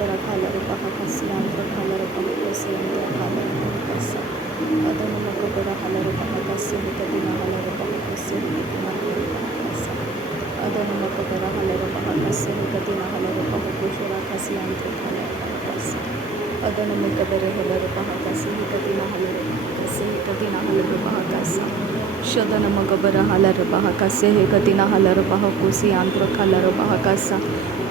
Shadara Kalaro Bahakasian for Kalaro Bahakasi and the Kalaro Bahakasa. Adana Makabara Halaro Bahakasi, Kadina Halaro Bahakasi, Kadina Halaro Bahakasa. Adana Makabara Halaro Bahakasi, Kadina Halaro Bahakushara Kasian for Kalaro Bahakasa. Adana Makabara Halaro Bahakasi, Kadina Halaro Bahakasi, Kadina Halaro Bahakasa. Shadana Makabara Halaro Bahakasi, Kadina Halaro Bahakusi, Andro Kalaro Bahakasa.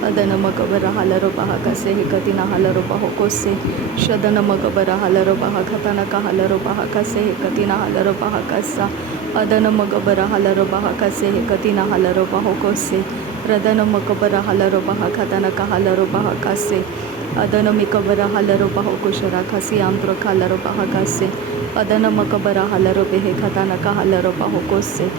Adana Makabara Halaro Bahakase, Hekatina Halaro Bahokose, Shadana Makabara Halaro Bahakatana Kahalaro Bahakase, Hekatina Halaro Bahakasa, Adana Makabara Halaro Bahakase, Hekatina Halaro Bahokose, Radana Makabara Halaro Bahakatana Kahalaro Bahakase, Adana Mikabara Halaro Bahokushara Kasi Andro Kalaro Bahakase, Adana Makabara Halaro Behekatana Kahalaro Bahokose,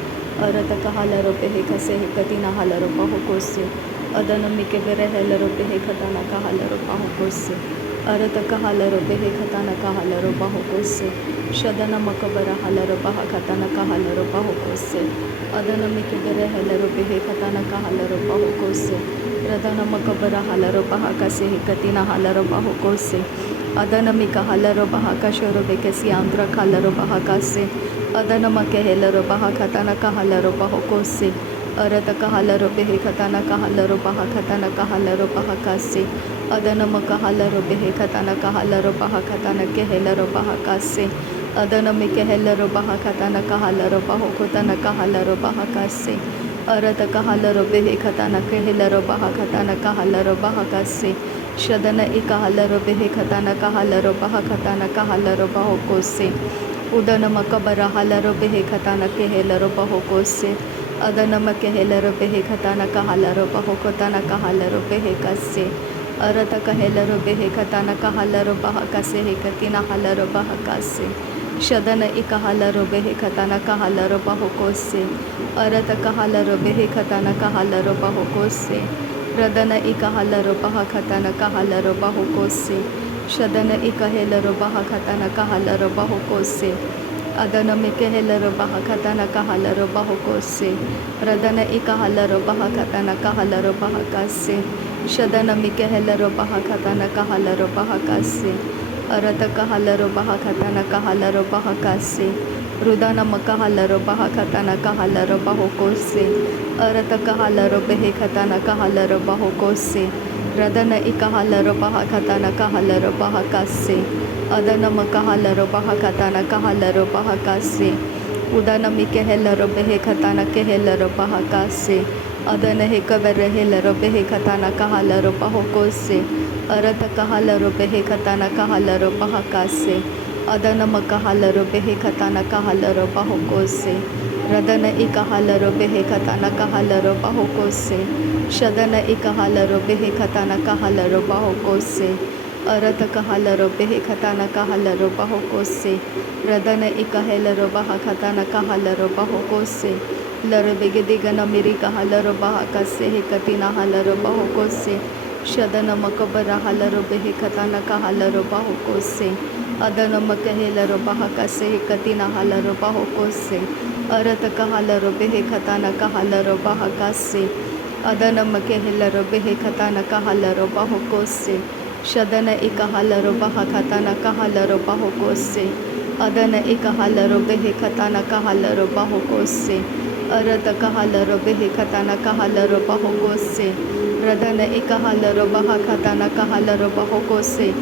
Arata Kahalaro Behekase, Hekatina Halaro Bahokose, Adana Mikebere Helero Behekatana Kahalaro Bahokose, Arata Kahalaro Behekatana Kahalaro Bahokose, Shadana Makabara Halaro Bahakatana Kahalaro Bahokose, Adana Mikebere Helero Behekatana Kahalaro Bahokose, Radana Makabara Halaro Bahakase Hekatina Halaro Bahokose, Adana Mika Halaro Bahakashoro Bekesi Andra Kalaro Bahakase, Adana Makehelero Bahakatana Kahalaro Bahokose, Arata Kahalaro Behekatana Kahalaro Bahakatana Kahalaro Bahakase, Adana Makahalaro Behekatana Kahalaro Bahakatana Kehelaro Bahakase, Adana Mikehelaro Bahakatana Kahalaro Bahokotana Kahalaro Bahakase, Arata Kahalaro Behekatana Kehelaro Bahakatana Kahalaro Bahakase, Shadana Ikahalaro Behekatana Kahalaro Bahakatana Kahalaro Bahokose, Udana Makabara Halaro Behekatana Kehelaro Bahokose, Adana Makehelaro Behekatana Kahalaro Bahokotana Kahalaro Behekase, Arata Kahelaro Behekatana Kahalaro Bahakase Hekatina Halaro Bahakase, Shadana Ikahalaro Behekatana Kahalaro Bahokose, Arata Kahalaro Behekatana Kahalaro Bahokose, Radana Ikahalaro Bahakatana Kahalaro Bahokose, Shadana Ikahelaro Bahakatana Kahalaro Bahokose, Adana Mikehelaro Bahakatana Kahalaro Bahokose, Radana Ikahalaro Bahakatana Kahalaro Bahakase, Shadana Mikehelaro Bahakatana Kahalaro Bahakase, Arata Kahalaro Bahakatana Kahalaro Bahakase, Rudana Makahalaro Bahakatana Kahalaro Bahokose, Arata Kahalaro Behekatana Kahalaro Bahokose, Radana Ikahalaro Bahakatana Kahalaro Bahakase, Adana Makahalaro Bahakatana Kahalaro Bahakase, Udana Mikehelaro Behekatana Kehelaro Bahakase, Adana Hekavere Helaro Behekatana Kahalaro Bahokose, Arata Kahalaro Behekatana Kahalaro Bahakase, Adana Makahalaro Behekatana Kahalaro Bahokose, Radana Ikahalaro Behekatana Kahalaro Bahokose, Shadana Ikahalaro Behekatana Kahalaro Bahokose, Arata Kahalaro Behekatana Kahalaro Bahokose, Radana Ikahelaro Bahakatana Kahalaro Bahokose, Larabegedigana Miri Kahalaro Bahakase Hekatina Halaro Bahokose, Shadana Makabara Halaro Behekatana Kahalaro Bahokose, Adana Makahelaro Bahakase Hekatina Halaro Bahokose, Arata Kahalaro Behekatana Kahalaro Bahakase, Adana Makehelaro Behekatana Kahalaro Bahokose, Shadana Ikahalaro Bahakatana Kahalaro Bahokose, Adana Ikahalaro Behekatana Kahalaro Bahokose, Arata Kahalaro Behekatana Kahalaro Bahokose, Radana Ikahalaro Bahakatana Kahalaro Bahokose,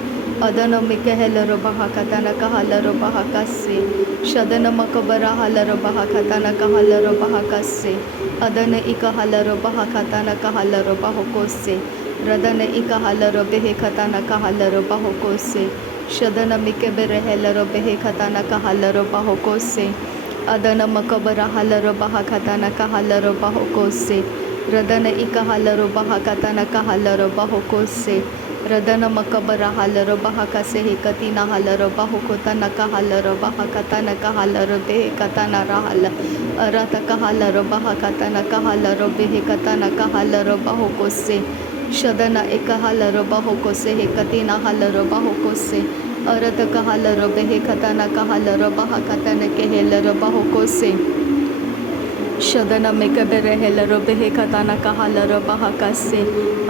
Adana Mikahelaro Bahakatana Kahalaro Bahakase, Shadana Makabara Halaro Bahakatana Kahalaro Bahakase, Adana Ikahalaro Bahakatana Kahalaro Bahokose, Radana Ikahalaro Behekatana Kahalaro Bahokose, Shadana Mikebere Helaro Behekatana Kahalaro Bahokose, Adana Makabara Halaro Bahakatana Kahalaro Bahokose, Radana Ikahalaro Bahakatana Kahalaro Bahokose, Radana Makabara Halaro Bahakase Hekatina Halaro Bahokotana Kahalaro Bahakatana Kahalaro Behekatana Rahala, Arata Kahalaro Bahakatana Kahalaro Behekatana Kahalaro Bahokose, Shadana Ekahalaro Bahokose Hekatina Halaro Bahokose, Arata Kahalaro Behekatana Kahalaro Bahakatana Kehelaro Bahokose, Shadana meka berehela robehe katana kahala robaha kase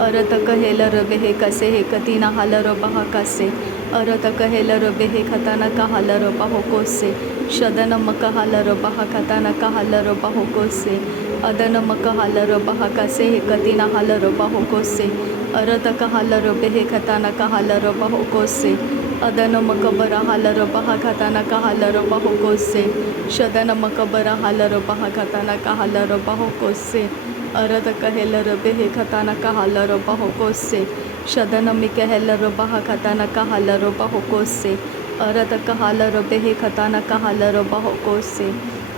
arata kahela robehe kase he katina hala robaha kase arata kahela robehe katana kahala robaho kose Shadana makahala robaha katana kahala robaho kose Adana makahala robaha kase he katina hala robaho kose arata kahala robehe katana kahala robaho kose Adana makabara hala robaha katana kahala robaho kose Shadana makabara hala robaha katana kahala robaho kose arata kahela robehe katana kahala robaho kose Shadana mikahela robaha katana kahala robaho kose arata kahala robehe katana kahala robaho kose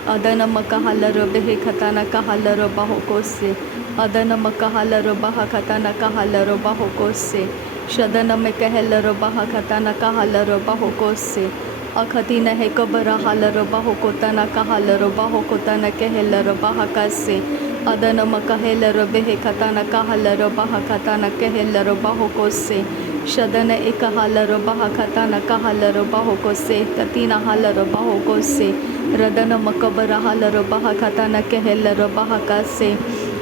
Adana makahala robehe katana kahala robaho kose Adana makahala robaha katana kahala robaho kose Shadana mikahela robaha katana kahala robaho kose Akatina he kabara hala robaho kotana kahala robaho kotana kehela robaha kase Adana makahela robehe katana kahala robaha katana kehela robaho kose Shadana ekahala robaha katana kahala robaho kose katina hala robaho kose Radana makabara hala robaha katana kehela robaha kase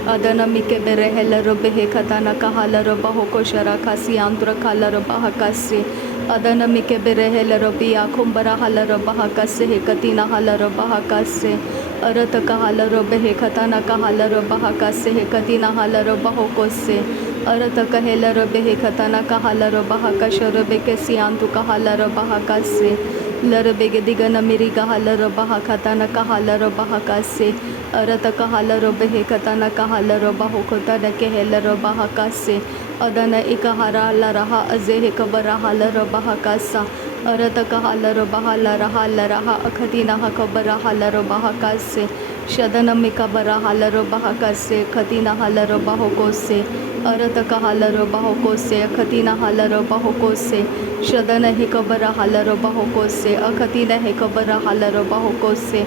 Adana mike berehela robehe katana kahala robaho koshara kasi andra kala robaha kase Adana mike berehela robia kumbara hala robaha kase he katina hala robaha kase Arata kahala robehe katana kahala robaha kase he katina hala robaho kose Arata kahela robehe katana kahala robaha kasha robeke siantu kahala robaha kase Larabege digana miri kahala robaha katana kahala robaha kase Arata kahala robehe katana kahala robaho kotana kehela robaha kase Adana ikahara la raha azehe kabara hala robaha kasa Arata kahala robaha la raha akatina hakabara hala robaha kase Shadana mikabara hala robaha kase katina hala robaho kose Arata kahala robaho kose akatina hala robaho kose Shadana hikabara hala robaho kose akatina hikabara hala robaho kose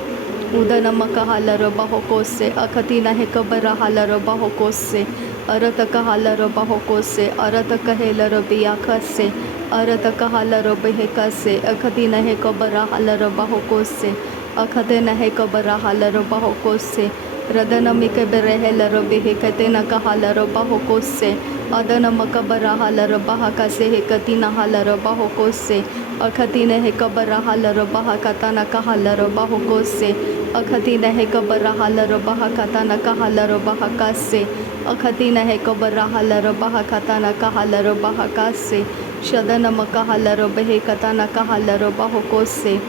Udana makahala robaho kose akatina hekabara hala robaho kose Arata kahala robaho kose arata kahela robia kase Arata kahala robehe kase akatina hekabara hala robaho kose Akatina hekabara hala robaho kose Radana mike berehela robehe katina kahala robaho kose Adana makabara hala robaha kase hekatina hala robaho kose Akatina hekabara hala robaha katana kahala robaho kose Akatina hekabara hala robaha katana kahala robaha kase Akatina hekabara hala robaha katana kahala robaha kase Shadana makahala robehe katana kahala robaho kose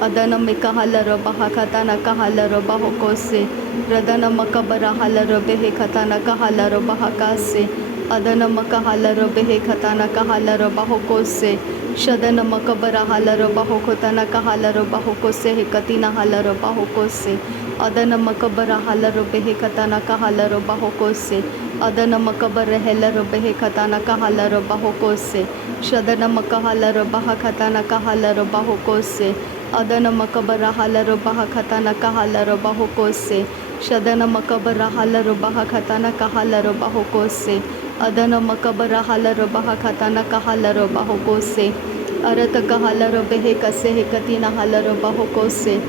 Adana mikahala robaha katana kahala robaho kose Radana makabara hala robehe katana kahala robaha kase Adana makahala robehe katana kahala robaho kose Shadana makabara hala robaho kotana kahala robaho kose hekatina hala robaho kose Adana makabara hala robehe katana kahala robaho kose Adana makabara hela robehe katana kahala robaho kose Shadana makahala robaha katana kahala robaho kose Adana makabara hala robaha katana kahala robaho kose Shadana makabara hala robaha katana kahala robaho kose Adana makabara hala robaha katana kahala robaho kose Arata kahala robehe kase hekatina hala robaho kose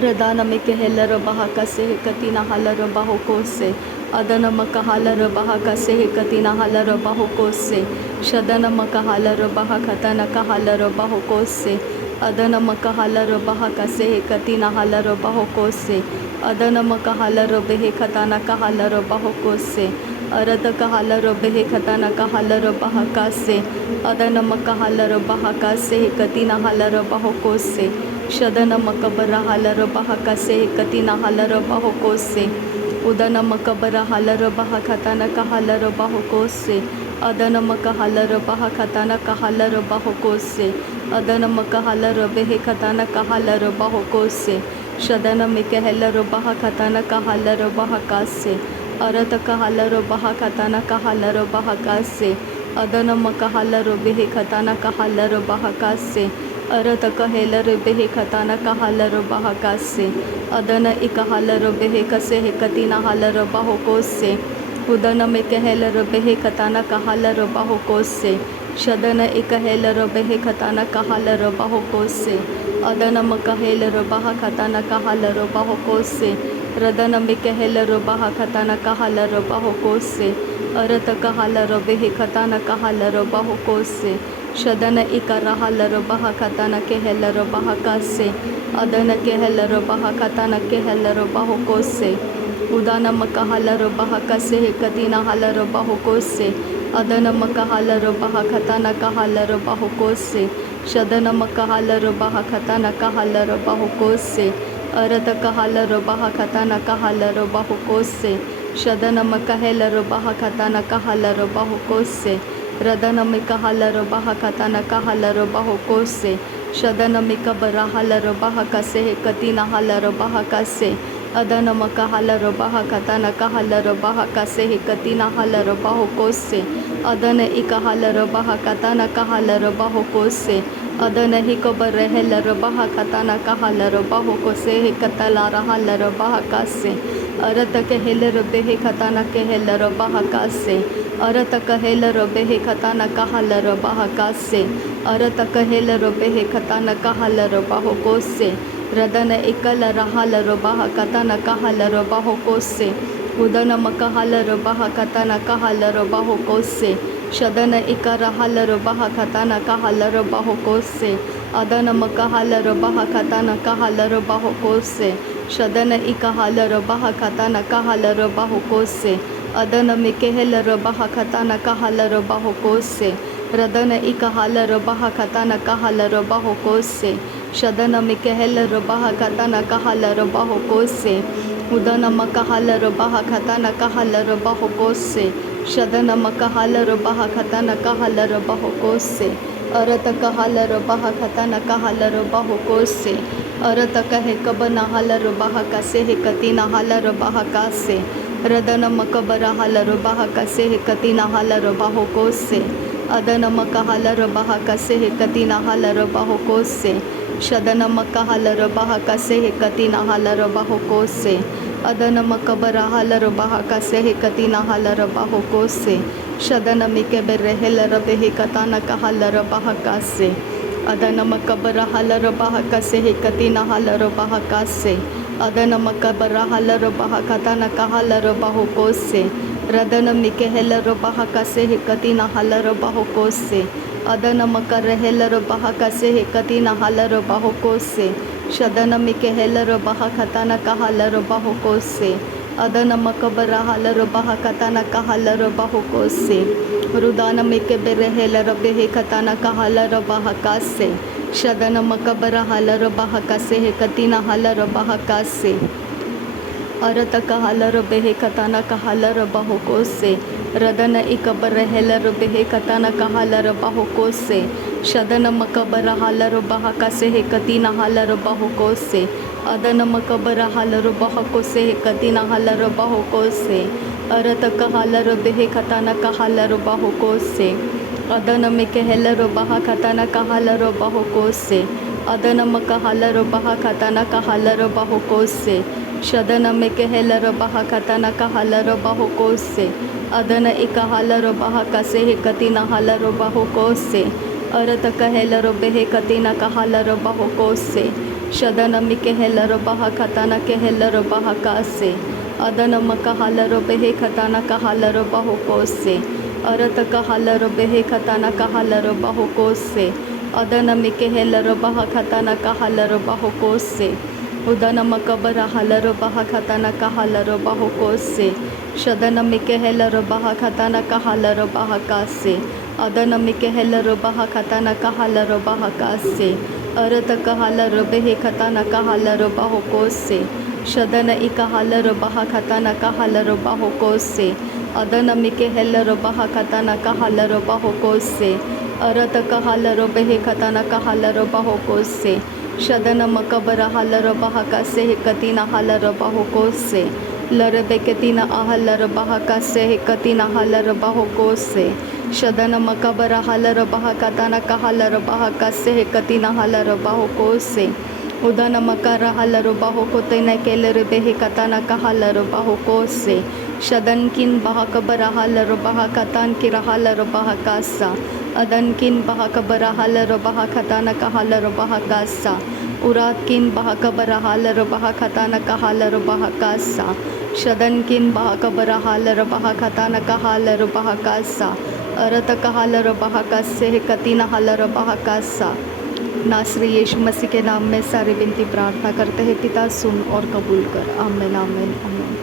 Radana mikahela robaha kase hekatina hala robaho kose Adana makahala robaha kase hekatina hala robaho kose Shadana makahala robaha katana kahala robaho kose Adana makahala robaha kase hekatina hala robaho kose Adana makahala robehe katana kahala robaho kose Arata kahala robehe katana kahala robaha kase Adana makahala robaha kase hekatina hala robaho kose Shadana makabara hala robaha kase hekatina hala robaho kose Udana makabara hala robaha katana kahala robaho kose Adana makahala robaha katana kahala robaho kose Adana makahala robehe katana kahala robaho kose Shadana mikahela robaha katana kahala robaha kase Arata kahala robaha katana kahala robaha kase Adana makahala robehe katana kahala robaha kase Arata kahela robehe katana kahala robaha kase Adana ikahala robehe kase hekatina hala robaho kose Udana mikahela robehe katana kahala robaho kose Shadana ikahela robehe katana kahala robaho kose Adana makahela robaha katana kahala robaho kose रदन में कहल रोबा खताना कहल रोबा हो कोस से अरत कहल रोबे हे खताना कहल रोबा हो कोस से शदन इका रहल रोबा खताना कहल रोबा कास से अदन कहल रोबा खताना कहल रोबा हो कोस से उदानम कहल रोबा कसे हे कतीना हल रोबा हो कोस से अदनम कहल रोबा खताना कहल रोबा हो कोस से शदनम कहल रोबा खताना कहल रोबा हो कोस से अरत कहल रोबा खताना कहल रोबा हो कोस से शदनम कहल रोबा खताना कहल रोबा हो कोस से रदनम कहल रोबा खताना कहल रोबा हो कोस से शदनम कबरहल रोबा कसे हे कतीना हल रोबा कसे अदनम कहल रोबा खताना कहल रोबा कसे हे कतीना हल रोबा हो कोस से अदन इकहल रोबा खताना कहल रोबा हो कोस से अदन ही कबर रहल रोबा खताना कहल रोबा हो कोसे हे कतला रहल रोबा कास से अरत कहल रोबे हे खताना कहल रोबा कास से अरत कहल रोबे हे खताना कहल रोबा कास से अरत कहल रोबे हे खताना कहल रोबा हो कोस से रदन इकल रहल रोबा खताना कहल रोबा हो कोस से उदनम कहल रोबा खताना कहल रोबा हो कोस से शदन इका रहल रोबा खताना कहल रोबा हो कोस से अदनम कहल रोबा खताना कहल रोबा हो कोस से शदन इकहल रोबा खताना कहल रोबा हो कोस से अदनम कहल रोबा खताना कहल रोबा हो कोस से रदन इकहल रोबा खताना कहल रोबा हो कोस से शदनम कहल रोबा खताना कहल रोबा हो कोस से उदनम कहल रोबा खताना कहल रोबा हो कोस से शदनम कहल रोबा खताना कहल रोबा हो कोस से अरत कहल रोबा खताना कहल रोबा हो कोस से अरत कहे कब नहल रोबा कसे हे कती नहल रोबा कास से रदनम कबर हल रोबा कसे हे कती नहल रोबा हो कोस से अदनम कहल रोबा कसे हे कती नहल रोबा हो कोस से शदनम कहल रोबा कसे हे कती नहल रोबा हो कोस से अदनम कबर हल रोबा कसे हे कती नहल रोबा हो कोस से शदनम के बेरहल रबे हे कताना कहल रोबा कास से अदनम कबर हल रोबा कसे हे कती नहल रोबा कास से अदनम कबर हल रोबा कताना कहल रोबा हो कोस से रदनम कहल रोबा कसे हे कती नहल रोबा हो कोस से अदनम कर रहल रोबा कसे हे कती नहल रोबा हो कोस से शदनम कहल रोबा खताना कहल रोबा हो कोस से अदनम कबर हल रोबा कताना कहल रोबा हो कोस से रुदानम के बेरहल रबे हे खताना कहल रोबा कास से शदनम कबर हल रोबा कसे हे कती नहल रोबा कास से अरत कहल रोबे हे खताना कहल रोबा हो कोस से रदन इकबर रहल रोबे हे खताना कहल रोबा हो कोस से शदनम कबर हल रोबा कसे हे कती नहल रोबा हो कोस से अदनम कबर हल रोबा कोसे हे कती नहल रोबा हो कोस से अरत कहल रोबे हे खताना कहल रोबा हो कोस से अदनम कहल रोबा खताना कहल रोबा हो कोस से अदनम कहल रोबा खताना कहल रोबा हो कोस से शदनम कहल रोबा खताना कहल रोबा हो कोस से अदन इकहल रोबा कसे हे कती नहल रोबा हो कोस से अरत कहल रोबे हे कती न कहल रोबा हो कोस से शदनम कहल रोबा खताना कहल रोबा कास से अदनम कहल रोबे हे खताना कहल रोबा हो कोस से अरत कहल रोबे हे खताना कहल रोबा हो कोस से अदनम कहल रोबा खताना कहल रोबा हो कोस से उदनम कबर हल रोबा खताना कहल रोबा हो कोस से शदनम कहल रोबा खताना कहल रोबा कास से अदनम कहल रोबा खताना कहल रोबा कास से अरत कहल रोबे हे खताना कहल रोबा हो कोस से शदन इकहल रोबा खताना कहल रोबा हो कोस से अदनम कहल रोबा खताना कहल रोबा हो कोस से अरत कहल रोबे हे खताना कहल रोबा हो कोस से शदनम कबर हल रोबा कसे हे कती नहल रोबा हो कोस से लरबे के तीन आहल रोबा कसे हे कती नहल रोबा हो कोस से शदनम कबर हल रोबा कताना कहल रोबा कसे हे कती नहल रोबा हो कोस से उदनम कर हल रोबा हो को तैन केल रबे हे कताना कहल रोबा हो कोस से शदन किन बहा कबर हल रोबा कतान की रहल रोबा कासा अदन किन बहा कबर हल रोबा खताना कहल रोबा कासा उरात किन बहा कबर हालर बहा खताना कहालर बहा कासा शदन किन बहा कबर हालर बहा खताना कहालर बहा कासा अरत कहालर बहा कासे कतीना हालर बहा कासा। नासरी यीशु मसीह के नाम में सारी विनती प्रार्थना करते हैं पिता, सुन और कबूल कर। आमीन आमीन आमीन।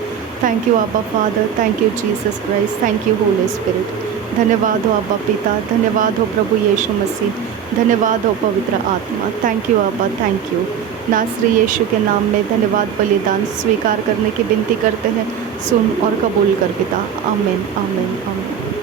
थैंक यू आबा father, thank you Jesus Christ, thank you Holi spirit. धन्यवाद हो आबा पिता, धन्यवाद हो प्रभु यीशु मसीह, धन्यवाद हो पवित्र आत्मा। थैंक यू आबा, थैंक यू। नासरी यीशु के नाम में धन्यवाद बलिदान स्वीकार करने की विनती करते हैं, सुन और कबूल कर पिता। आमीन आमीन आमीन।